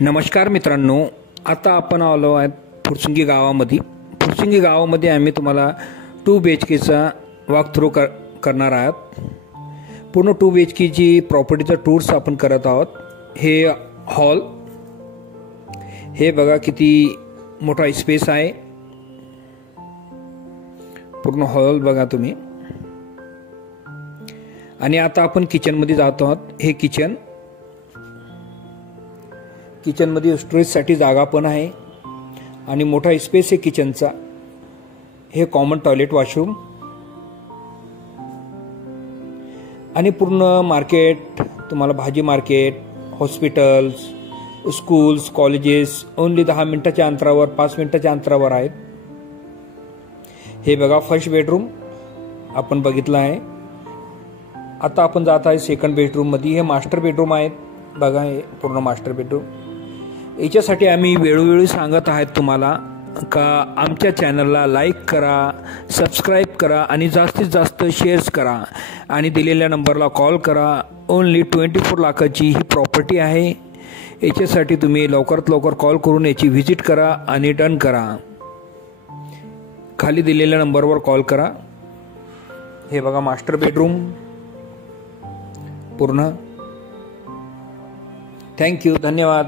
नमस्कार मित्रांनो, आता आपण आलो आहे फुरसुंगी गावामध्ये. फुरसुंगी गावामध्ये आम्ही तुम्हाला 2 BHKचा वॉक थ्रू करणार आहोत. पूर्ण 2 BHKची प्रॉपर्टीचा टूर्स आपण करत आहोत. हे हॉल, हे बघा किती मोठा स्पेस आहे. पूर्ण हॉल बघा तुम्ही. आणि आता आपण किचनमध्ये जात आहोत. हे किचनमध्ये स्टोरेजसाठी जागा पण आहे आणि मोठा स्पेस आहे किचनचा. हे कॉमन टॉयलेट, वॉशरूम आणि पूर्ण मार्केट तुम्हाला, भाजी market, hospitals, schools, colleges only 10 मिनिटाच्या अंतरावर, 5 मिनिटाच्या अंतरावर आहेत. हे बघा फर्स्ट बेडरूम आपण बघितलं आहे. आता आपण जात आहे सेकंड बेडरूम मध्ये. हे मास्टर बेडरूम आहेत बघा. हे पूर्ण मास्टर बेडरूम. याच्यासाठी आम्ही वेळोवेळी सांगत आहेत तुम्हाला का आमच्या चॅनलला लाईक करा, सबस्क्राईब करा आणि जास्तीत जास्त शेअर्स करा आणि दिलेल्या नंबरला कॉल करा. ओन्ली 24 लाखाची ही प्रॉपर्टी आहे. याच्यासाठी तुम्ही लवकरात लवकर कॉल करून याची व्हिजिट करा आणि डन करा. खाली दिलेल्या नंबरवर कॉल करा. हे बघा मास्टर बेडरूम पूर्ण. थँक्यू, धन्यवाद.